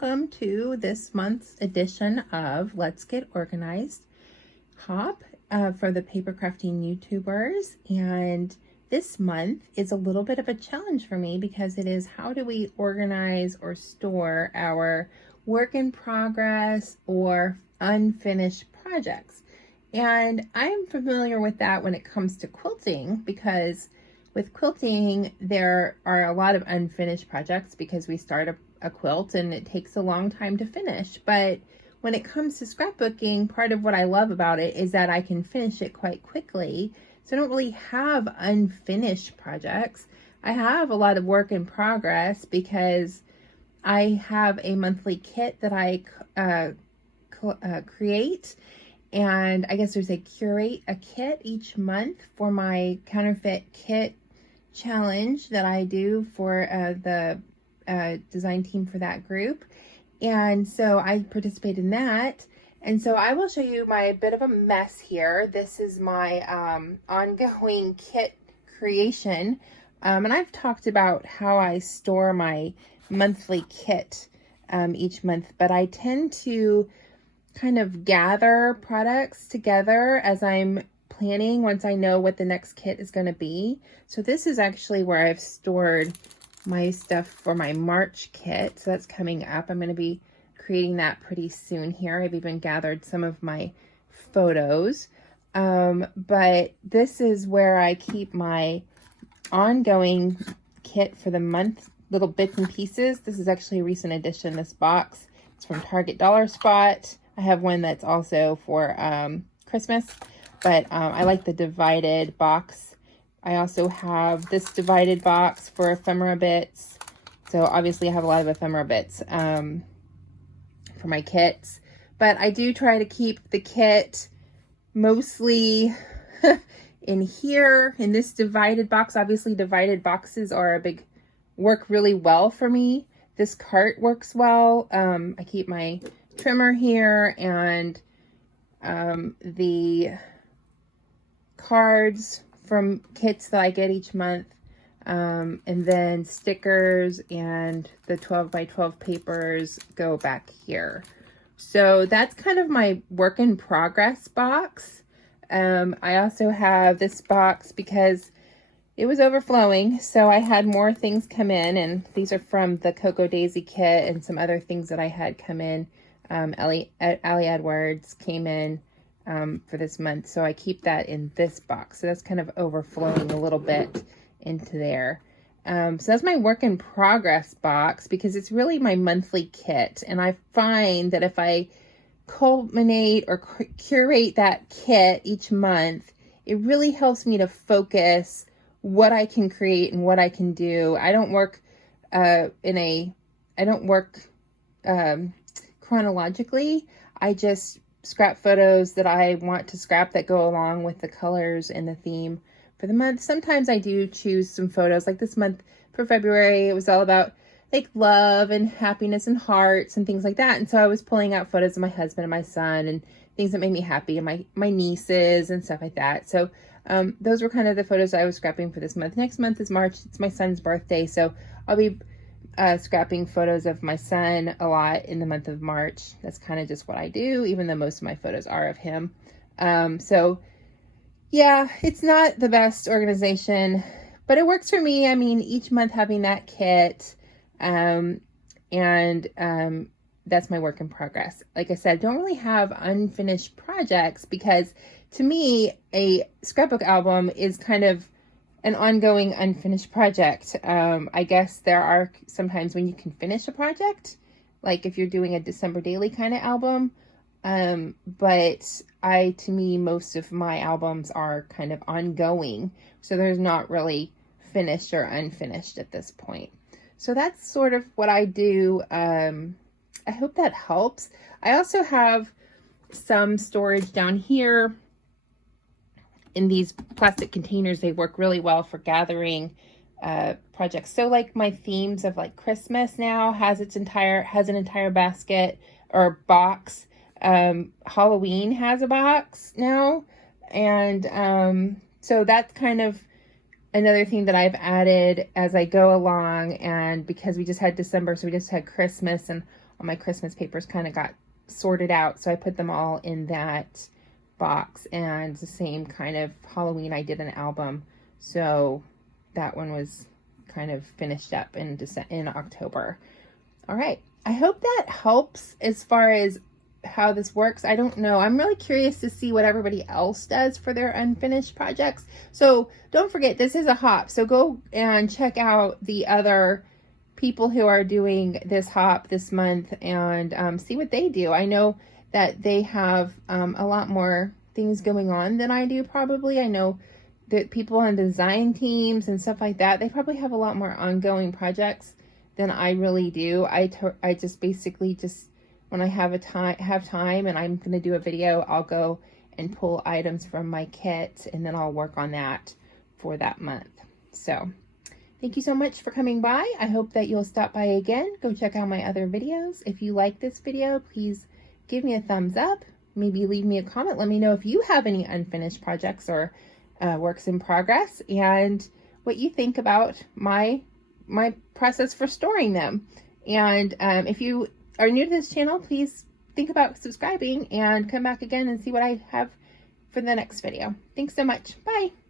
welcome to this month's edition of Let's Get Organized Hop for the paper crafting YouTubers. And this month is a little bit of a challenge for me because it is how do we organize or store our work in progress or unfinished projects. And I'm familiar with that when it comes to quilting, because with quilting, there are a lot of unfinished projects because we start a quilt and it takes a long time to finish. But when it comes to scrapbooking, part of what I love about it is that I can finish it quite quickly. So I don't really have unfinished projects. I have a lot of work in progress because I have a monthly kit that I create. And I guess there's curate a kit each month for my counterfeit kit challenge that I do for the design team for that group. And so I participate in that. And so I will show you my bit of a mess here. This is my ongoing kit creation. And I've talked about how I store my monthly kit each month, but I tend to kind of gather products together as I'm planning once I know what the next kit is going to be. So this is actually where I've stored my stuff for my March kit. So that's coming up. I'm going to be creating that pretty soon here. I've even gathered some of my photos. But this is where I keep my ongoing kit for the month, little bits and pieces. This is actually a recent addition, this box. It's from Target Dollar Spot. I have one that's also for Christmas, but I like the divided box. I also have this divided box for ephemera bits. So obviously I have a lot of ephemera bits for my kits, but I do try to keep the kit mostly in here, in this divided box. Obviously divided boxes work really well for me. This cart works well. I keep my trimmer here and the cards from kits that I get each month, and then stickers and the 12 by 12 papers go back here. So that's kind of my work in progress box. I also have this box because it was overflowing, so I had more things come in, and these are from the Cocoa Daisy kit and some other things that I had come in. Allie Edwards came in for this month, so I keep that in this box. So that's kind of overflowing a little bit into there. So that's my work in progress box because it's really my monthly kit. And I find that if I culminate or curate that kit each month, it really helps me to focus what I can create and what I can do. I don't work chronologically. I just scrap photos that I want to scrap that go along with the colors and the theme for the month. Sometimes I do choose some photos, like this month for February, it was all about like love and happiness and hearts and things like that. And so I was pulling out photos of my husband and my son and things that made me happy, and my nieces and stuff like that. So those were kind of the photos I was scrapping for this month. Next month is March. It's my son's birthday, so I'll be scrapping photos of my son a lot in the month of March. That's kind of just what I do, even though most of my photos are of him. So yeah, it's not the best organization, but it works for me. I mean, each month having that kit, and that's my work in progress. Like I said, don't really have unfinished projects because to me, a scrapbook album is kind of an ongoing unfinished project. I guess there are sometimes when you can finish a project, like if you're doing a December daily kind of album. But to me, most of my albums are kind of ongoing. So there's not really finished or unfinished at this point. So that's sort of what I do. I hope that helps. I also have some storage down here in these plastic containers. They work really well for gathering projects. So like my themes of like Christmas now has an entire basket or box. Halloween has a box now. And so that's kind of another thing that I've added as I go along. And because we just had December, so we just had Christmas and my Christmas papers kind of got sorted out. So I put them all in that box, and the same kind of Halloween, I did an album. So that one was kind of finished up in October. All right. I hope that helps as far as how this works. I don't know. I'm really curious to see what everybody else does for their unfinished projects. So don't forget, this is a hop. So go and check out the other people who are doing this hop this month and see what they do. I know that they have a lot more things going on than I do probably. I know that people on design teams and stuff like that, they probably have a lot more ongoing projects than I really do. I just basically just, when I have time and I'm going to do a video, I'll go and pull items from my kit, and then I'll work on that for that month. So thank you so much for coming by. I hope that you'll stop by again. Go check out my other videos. If you like this video, please give me a thumbs up. Maybe leave me a comment. Let me know if you have any unfinished projects or works in progress, and what you think about my process for storing them. And if you are new to this channel, please think about subscribing and come back again and see what I have for the next video. Thanks so much. Bye.